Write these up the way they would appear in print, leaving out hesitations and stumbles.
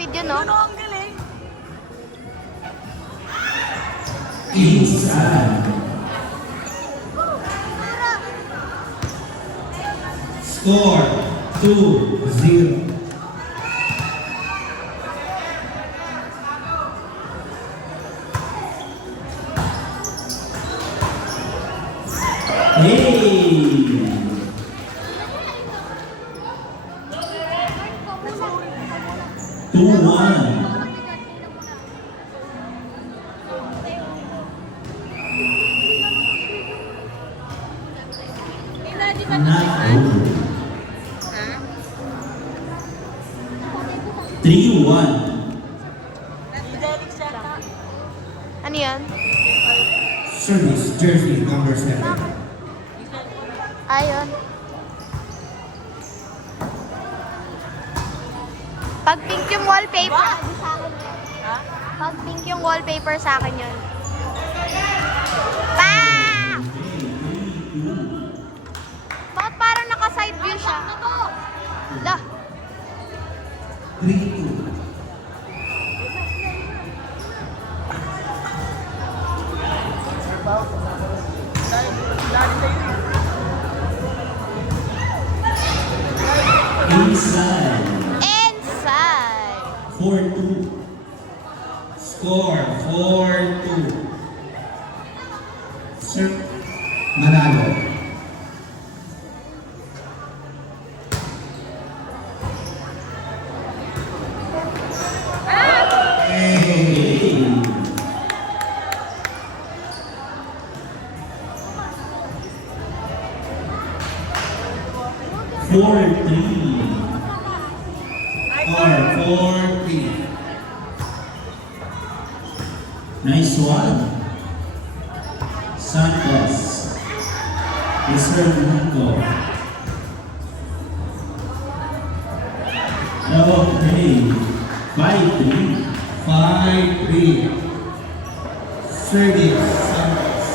Stupid yun, no? Ang galing. Inside. Score 2-0. Hey! 2-1. Not over. 3-1. Ano yan? Service jersey number 7. Ayun. Pag pink yung wallpaper, pag pink yung wallpaper sa akin yun. Pa! Bakit parang naka-side view siya? Lah. 3-2. Inside. Inside. 4-2. Score 4-2. Sir, Manalo. Hey. 4-3. Or 4-3. Nice one. Santos. Reserve Mundo. Okay. 5-3. 5-3. Service Santos.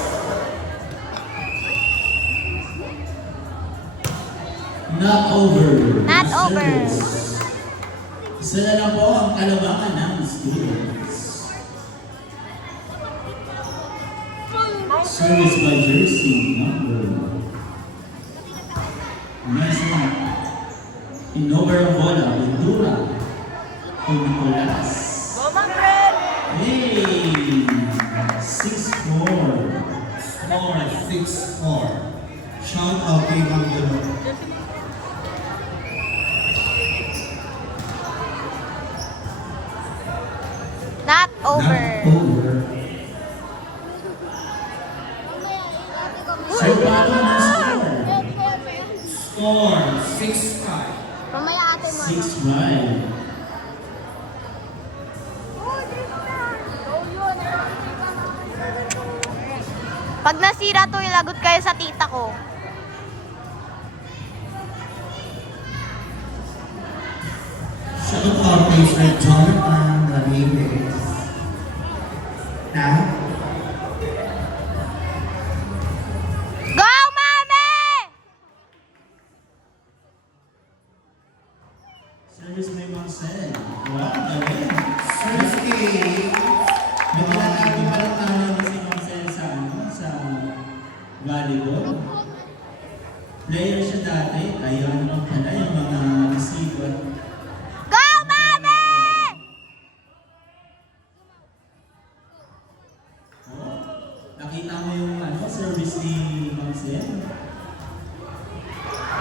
Not over. Not over. Service. Isa na lang po ang kalabangan ng students. Service by jersey number. Nice one. Inover ang bola. Ventura. Kung Nicolas. Hey! 6-4. Score 6-4. Shout out kay Mang Dulo. Not over. Not over. Survado ng score. Score 6-5. Mamaya ate mo. 6-5. Pag nasira to, ilagot kayo sa tita ko. Shout out kay Sir Jonathan Ramirez. Now, Go, Mami! service may Marcel. Wow, galing. Service kay... May tinatago pa lang namin si Marcel sa volleyball. Player siya dati, kaya naman pala yung mga receiver. Go, Mami! Oh, nakita mo yung service ni Marcel?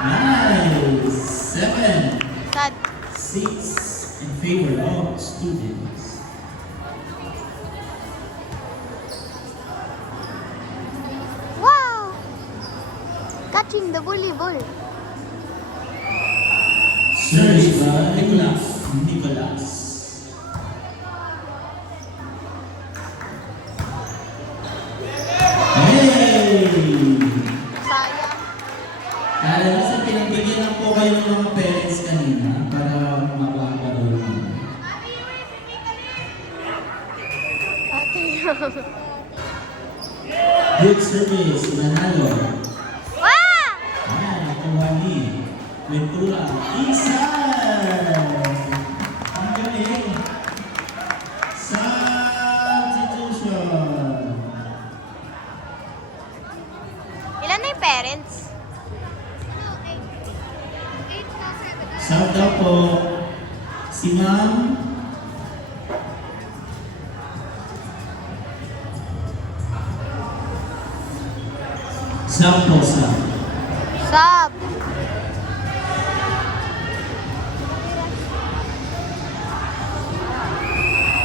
Nice! 7, Sad. 6 in favor of students. Wow! Catching the volleyball. Service by Nicolas. Hey! Sayang. Kala na sa pinagbigyan lang po kayo ng mga parents kanina para makapagpapalo. Ate. Good service, Manalo. Wow! Ayan, nakuha ni Ventura. Inside! Ang galing! Si Ma'am Sab po, Sab. Sub.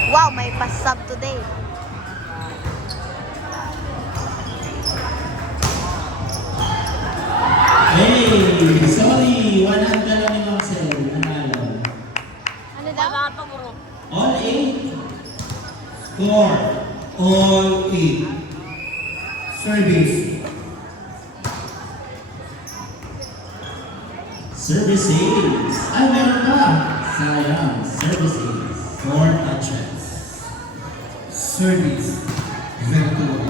Wow, may pa-sub today. Hey, sorry, 100 na lang ni Marcel. Nanalo. Ano daw? All 8. Score. All 8. Service. Services. Ay, meron pa. Sayang. Services. 4 touches. Service. Virtual.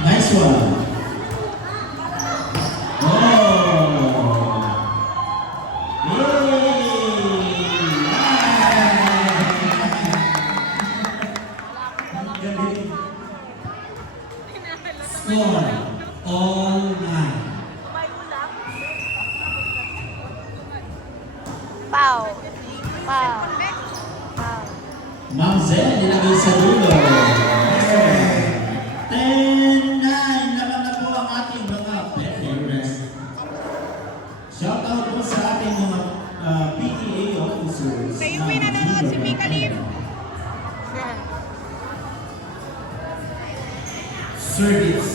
Nice one. Oh. Yay. Score. All 9. Pow. Pow. Pow. Ma'am Zen, nilagay sa dulo. 10-9 naman na po ang ating mga players. Shout out po sa ating mga PTA officers. Naiuwi na naman si Mika Lim. Service.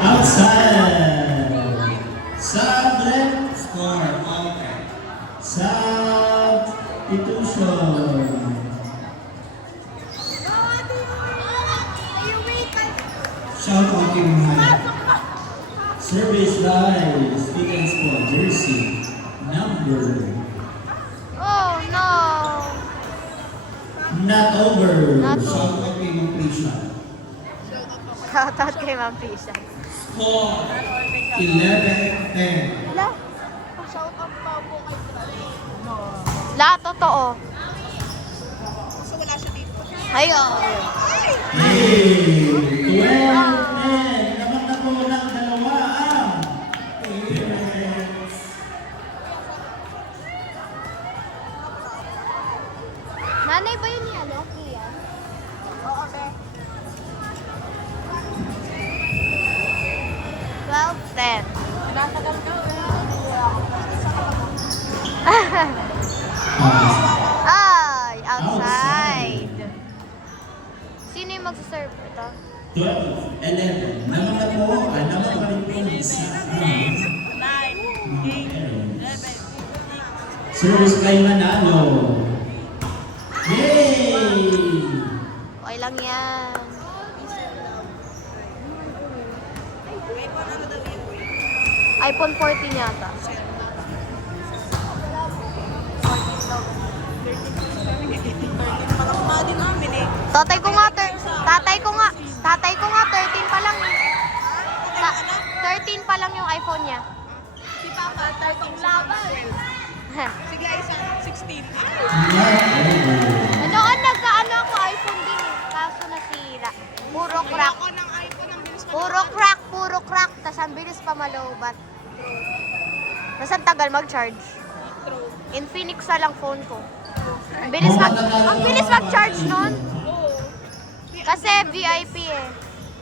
Outside. Sublet. Score. Okay. Substitution. Shout out kay Muhammad. Service line. Students po. Jersey. Number. Oh, no. Not over. Not Shout out kay Ma'am Prisha. Shoutout kay Ma'am Pisha. Score. 11-10. La. La, totoo. So wala siya dito. Ayo. Hey! 12-10. Naman na po ng dalawa ang Pirates. Nanay ba yun ni ano? Kia? Oo, be. 12-10. Tinatagal ka. Ay, outside. Sino yung magsaserve ito? 12-11. Naman na po, naman pa rin po isa ang 9, 8, 11. Service kay Manalo. Yay! Okay lang yan. iPhone 14 yata. Parang mga din namin eh. Tatay ko nga 13 pa lang. 13 pa lang yung iPhone niya. Si Papa, 13 laban. Si Glyza, 16. Ano ka nagkaano ako iPhone din eh. Kaso nasira. Puro crack. Ako ng iPhone ang bilis Puro crack. Tas ang bilis pa malobat. Tas ang tagal mag-charge. Infinix na lang phone ko. Ang bilis mag-charge nun. Kasi VIP eh.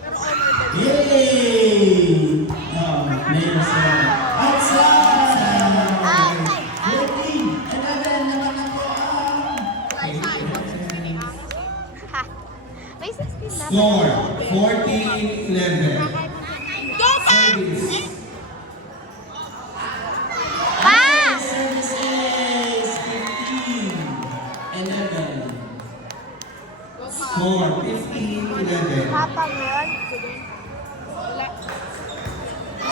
Pero honor din. Yay! Players outside! Outside. 14-11 naman na po ang Ha. May 16 na. Score. 14-11. Go pa! Service. Pa! Services 15-11. Score 15-11. Papa mo yun?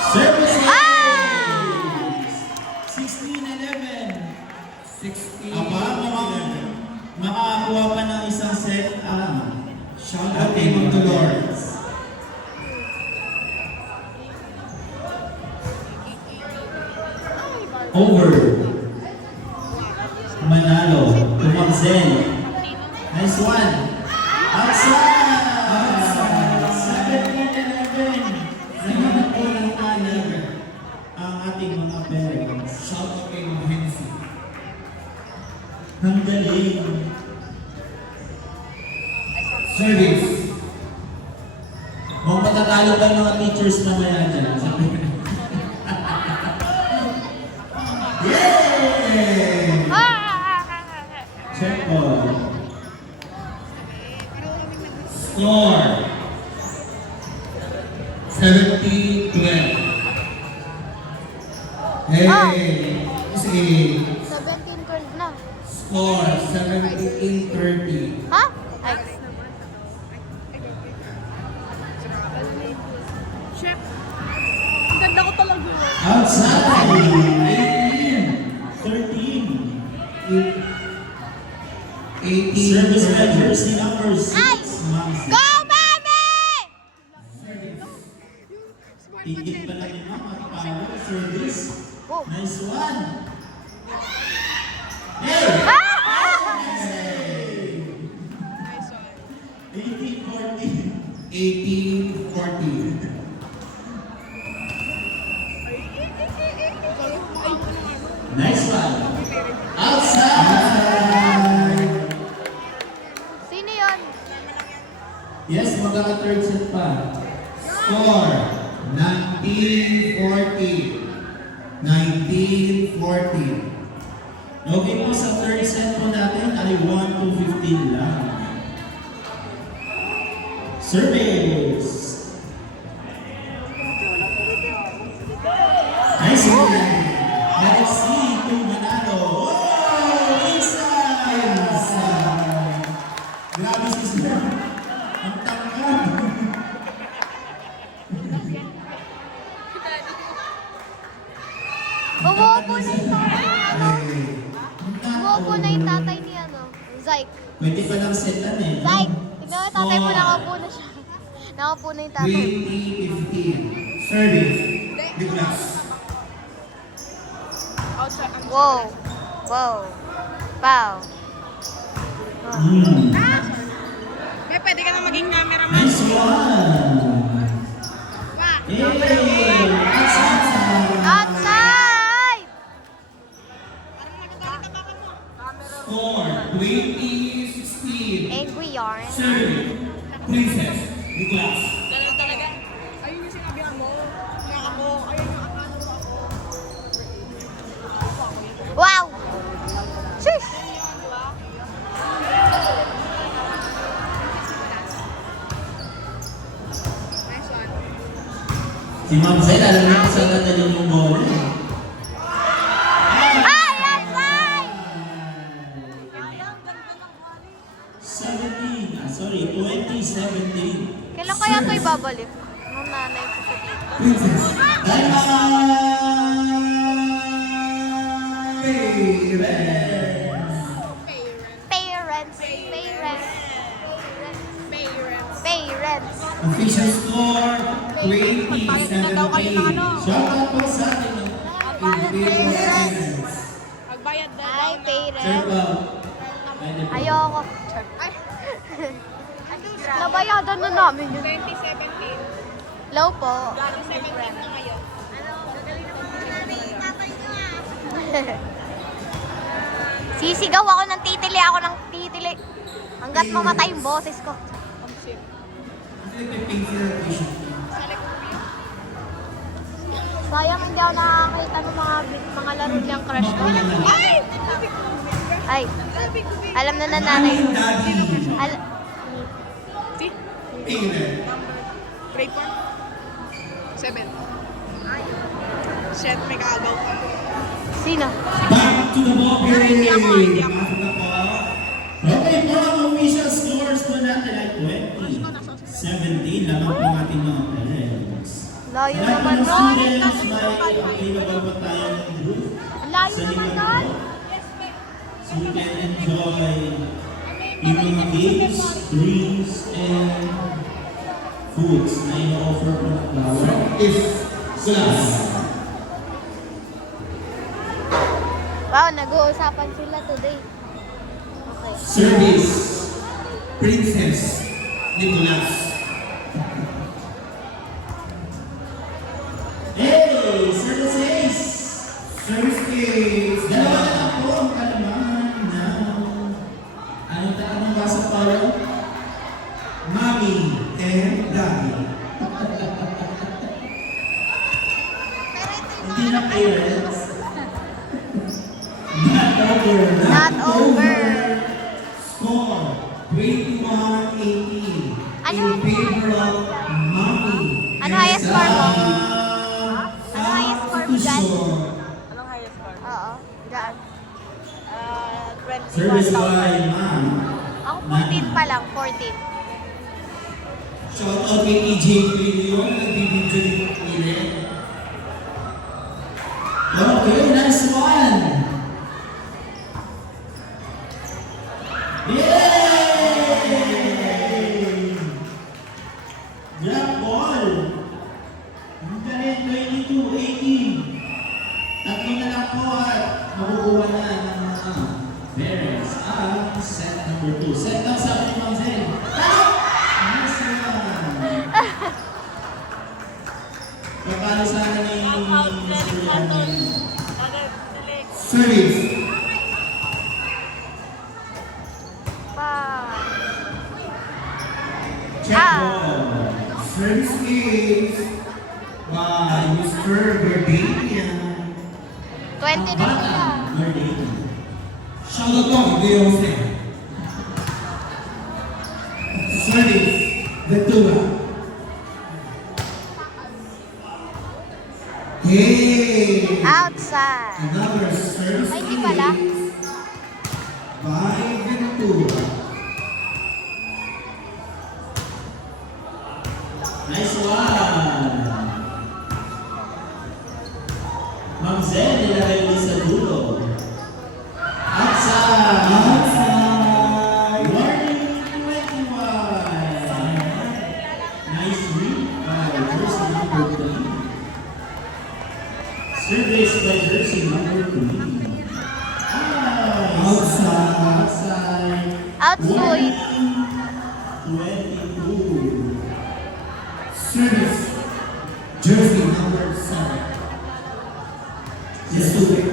Services Ah! 16-11. 16-11. Makakuha pa ng isang set shout out kay Ma'am Dolores. Over. Manalo. Tumagzen. Nice one. Outside. 17-11. galing. Service. Mukhang matatalo ba yung mga teachers na maya dyan? Yay! Check po. Score. 70-12. Hey! Kasi 17-12 na. score 17-30. Ha? Ay. Chef, ang ganda ko talaga. Outside! 18. 13. Service accuracy number 6. Ay! Go, Mami! Tigil pa lang yung mga power service. Oh. Nice one. Hey! Nice one. 18-14. 18-14. Nice one. Outside! Sino yun? Yes, magkaka-third set pa. Score 19-14. 19-14. Okay po, sa third set po natin ay 1 to 15 lang. Service! Nice one! Let's see kung manalo. Oh! Inside! Grabe si Sir. Ang tangkad. Umuupo na yung tatay ni ano. Hey. Umuupo na yung tatay ni ano. Zyke. Pwede pa lang setan eh. Zyke! Tignan mo, tatay mo nakaupo na siya. Nakaupo na yung tatay. 20-15. Service. The glass. Outside. Wow. Wow. Pow. May pwede ka na maging cameraman. Nice one! Wah! Hey! Outside! Outside! Parang nagagalit ka baka mo. Score 20-16. Angry yarn. Service. Princess. The glass. Ganun talaga. Ayun yung sinabihan mo. Na ako. Ayun yung akala mo ako. Wow! Shush! Nice one. Si Ma'am Zed, alam niyo kung saan dadalhin yung bola. Ay! Outside! 17. Kailan kaya ito ibabalik? Nung nanay ko sa dito. Princess. Time out! Parents. Parents. Parents. Parents. Parents. Official score 20-17. Shout out po sa ating Parents. Magbayad na Ay, daw na. Sir parents. Bob. Ayoko. Ay, Nabayadan na namin yun. 2017. Low po. Galing 17 na ngayon. Sisigaw ako ng titili. Ako ng titili. Hanggat mamatay yung boses ko. Ang shit. Sayang hindi ako nakakita ng mga laro niyang crush ko. Ay! Ay, alam na na nanay. Daddy. See? Parent. Grade 4? 7. Shit, may kaagaw ka. Sino? Back to the ball game. Hindi ako. Pasok na po. Okay po, ang official scores po natin ay 20-17 lamang po ang ating mga parents. Layo Sa lahat naman ng nun. students, may available pa tayo ng group Ang layo sa naman likod nun. po. So you can enjoy yung mga games, drinks, and foods na ino-offer po ng flower. If glass. Wow, nag-uusapan sila today. Okay. Service. Princess. Nicolas. Hey! Services! Service is Dalawa na po ang kalaman ng Hindi na parents. Not over. Not over. Score 21-18 Ano? in favor of Mommy. Ano highest score mo? Ano highest score mo dyan? Anong highest score? Oo. Diyan. 21,000. Service by Ma'am. Ako 14 pa lang. 14. Shout out kay EJ Pilio na nagbibidyo ni Iren. Okay, nice one. Yay! Drop ball. Ang galing, 22-18. Tatlo na lang po at makukuha na ng mga parents ang set number 2. Set lang sa akin, Ma'am Zen. Nice one. Kapalo sana ni Mr. Yamin. Service. Check ball. Service is by Mr. Berdanian. 20 na sila. Learning. Shout out to Jose. Service. Ventura. Hey! Outside. Another service Ay, di pala. is by Ventura. Nice one. Ma'am Zen, nilagay mo sa dulo. Outside. Outside. Warning 21. Nice read by jersey number 3. Service by jersey number 3. Outside. Outside. Outside. 22. Service. Jersey number 7. Yes, to it.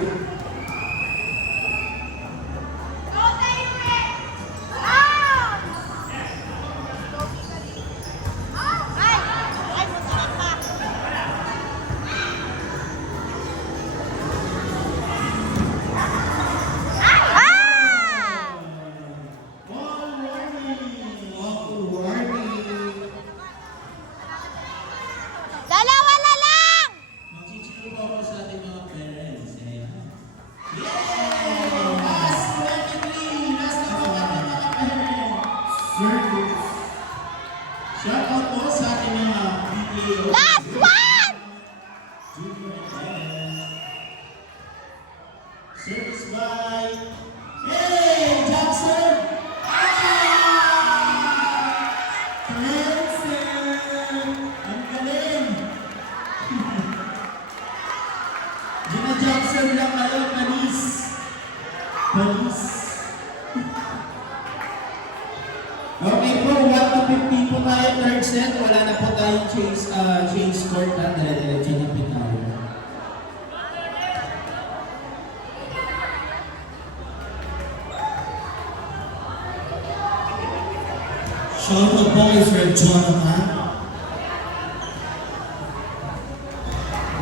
Ah! Ball warning. Warning. Dalawa na lang! Mag-chichiro po ako sa ating mga parents. Ayan. Yay! Last 23! Last na po ating mga parents. Service. Shout out po sa ating mga PTA. Last one! Junior and service by... Hey! Jackson! Clemson. Ang galing! Gina Jackson lang kayo, Panis. Panis. Okay po, 1 to 15 po tayo, third set. Wala na po tayong change score na dahil diretso na po tayo. Shout out po kay Sir Jonathan.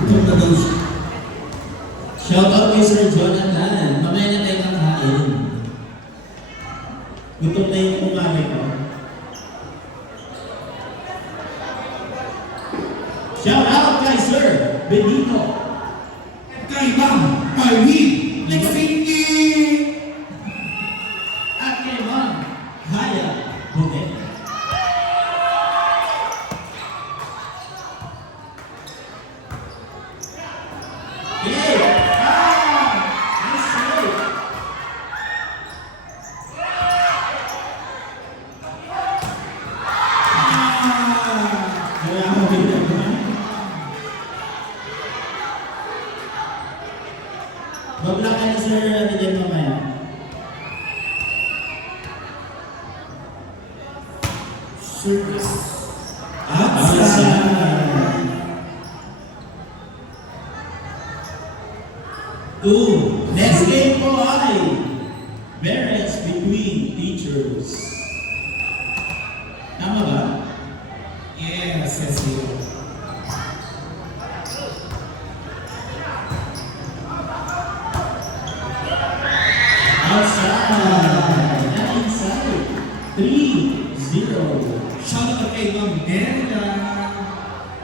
Gutom na daw siya. Shout out kay Sir Jonathan. Mamaya na tayo kakain. Gutom na yung kumari ko. Shout out kay Sir Benito. Kay Ma'am Arlene Lexingki. At kay Ma'am Haya Budet. Yay! Nice save! Wala akong bigyan. Babla ka ni Sir ano dyan mamaya. Service. Outside. 2. Next game po ay marriage between teachers. Tama ba? Yes, yes, yes. Not inside. 3-0. Shoutout kay Ma'am Merida.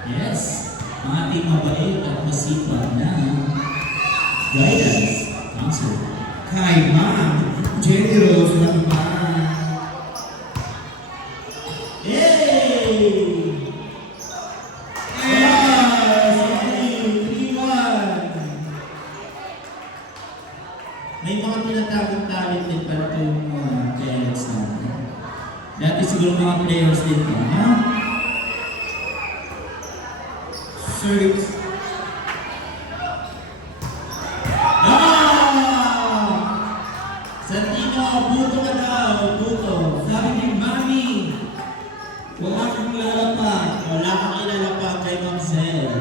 Yes. Ang ating mabait at masipag na guidance counselor. Kay Ma'am Jenny Rose Lagman. Yay! Yes! 3-1. May mga tinatagong talent din para ito yung mga parents natin. Dati siguro mga players din po, ha? Service. Santino, buto ka daw, buto. Sabi ni Mami, wala kang lalapag. Wala kang ilalapag kay Ma'am Zell.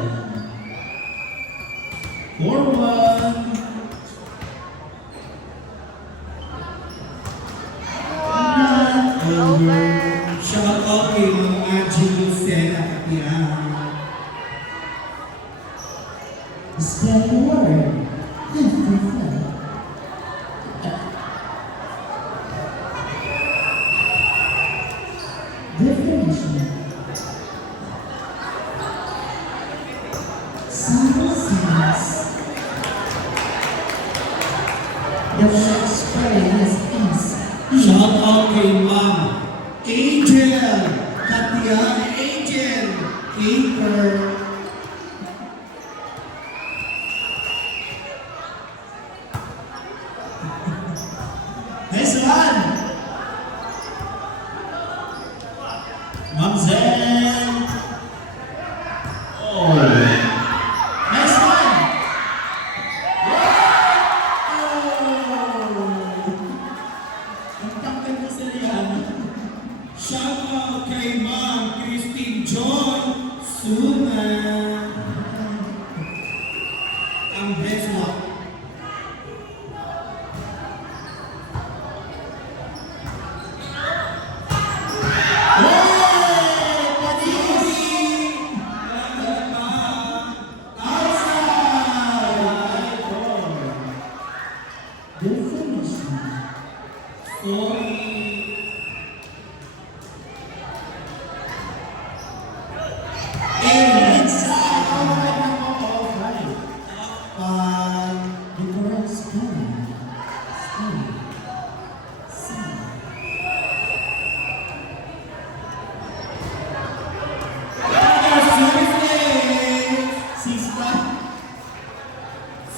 4-1. Over. Shoutout kay Ma'am Angie Lucena Katiran. Spell the word. Definition. Simple sentence. The word spelling is Shoutout kay Ma'am Angel Katiran. Angel Keeper. Nice one! Ma'am Zen! Oh! Nice one! Oh! Ang tangkad mo sa liyan. Shoutout kay Ma'am Christine Joy Suna. Ang best luck.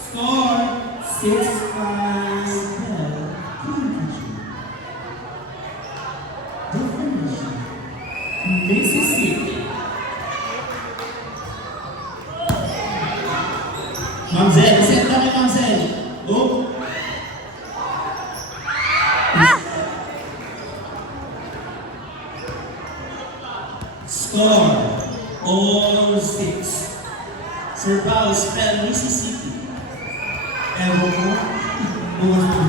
Score 6-5. Mississippi. Ma'am Zen, set kami Ma'am Zen. Oh! Score all 6. Sir Pao, spell Mississippi. Ewan ko. Bukas ko.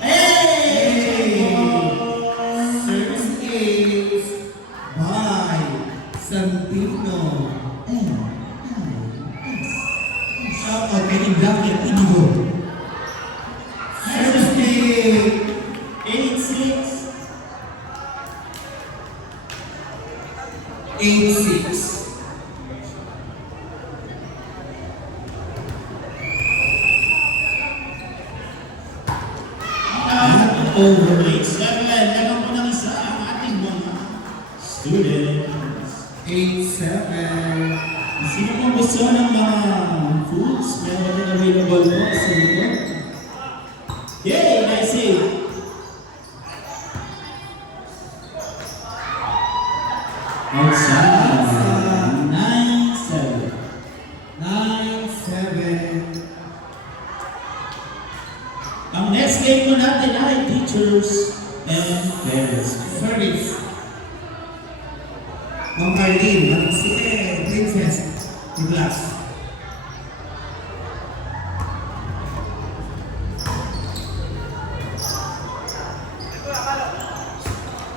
Hey! Service is by Santino. Shoutout kay Black at Indigo. Service is 8-6. 8-6. Over 8-7. Lagang po ng isa ang ating mga students. 8-7. Sino pong gusto ng mga foods? Meron din available po sa likod. Yay! Nice save! Outside. 9-7. 9-7. Ang next game po natin ay teachers and parents. Service. Ma'am Carlene, sige, princess. Good luck.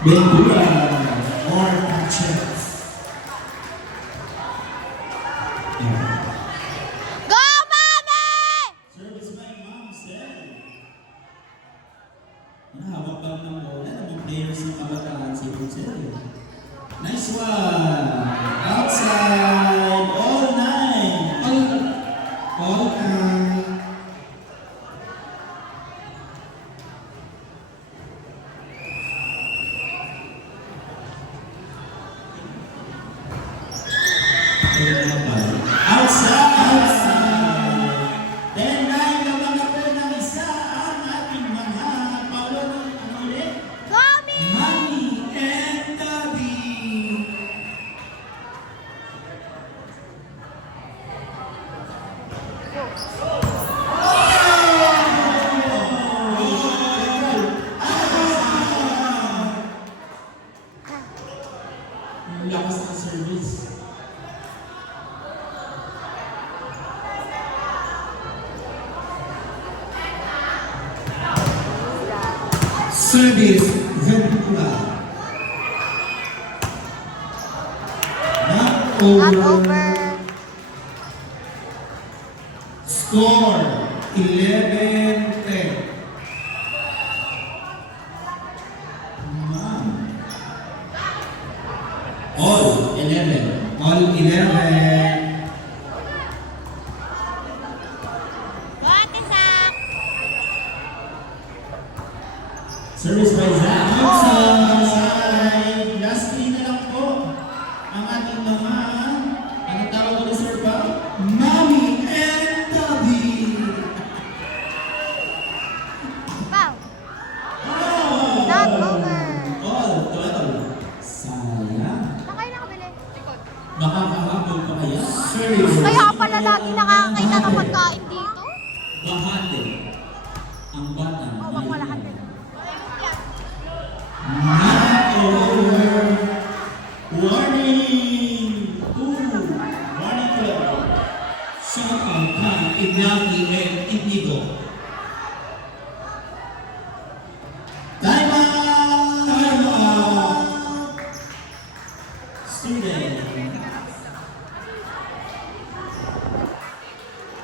Ventura. More touches. Go, Mami! Service by Ma'am Sel. laban. Outside! Outside! 10-9 na mga po ng isa ang ating mga Paolo ng ulit. Gami! Mommy and Daddy. Ang lakas ng service. Service Ventura. Not Not over. over. Score 11-10. All 11. All 11. Service by Zach. Outside. Last 3 na lang po ang ating mga ano tawag ko na sir pa? Mommy and Daddy. Foul. Oh! Not over. All 12. Sayang. Saan kayo nakabili? Makakahabol pa kaya? Service. Kaya pala lagi nakakakita ng pagkain dito. Bahati. Ang bata. Oh, wag wala ka din. Not over. Warning. 2. Warning 12. Shout out kay Iñaki and Inigo. Time out! Time out. Student.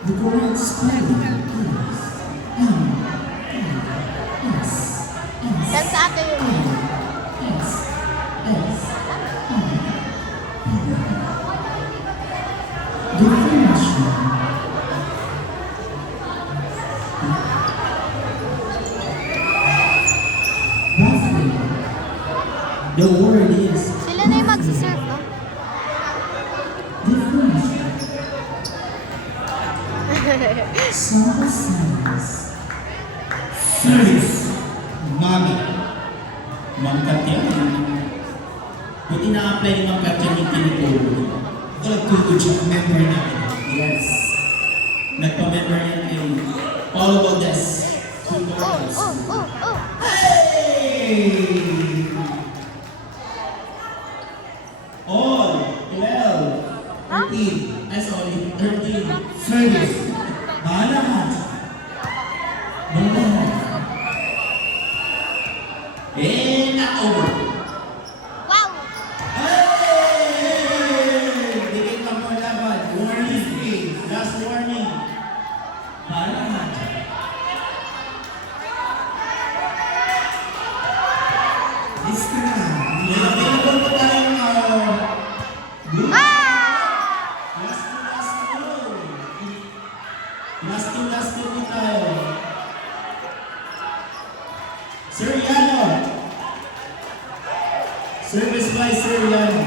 The correct spelling is Saan sa atin yun? definition. Roughly, The word is Sila na yung magsiserve, no? definition. Sample size. Service. Mommy. Mang Katya. Buti na-apply ni Mang Katya yung tinuturo. Nagtutod siya member namin. Yes. Nagpa-member yan kay Paulo Valdez. Oh. Hey! All 12. Huh? 13. Ay, sorry. 13. Service. Bahala ka. Bahala ka. Eh, not over. Wow! Hey! Dikit lang mo laban. Warning 3. Last warning. Bahala ka. Lista na. Available po tayong good. Ah! Last two po tayo. Sir Yano. Service by Sir Yano.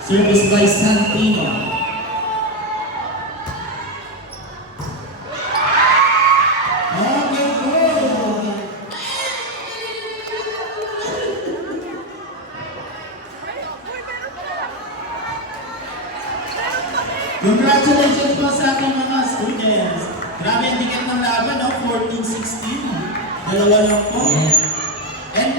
Service by Santino. Okay, go! Congratulations po sa ating mga students. Grabe ang ticket ng laban, no? 14-16. Dalawa lang po. And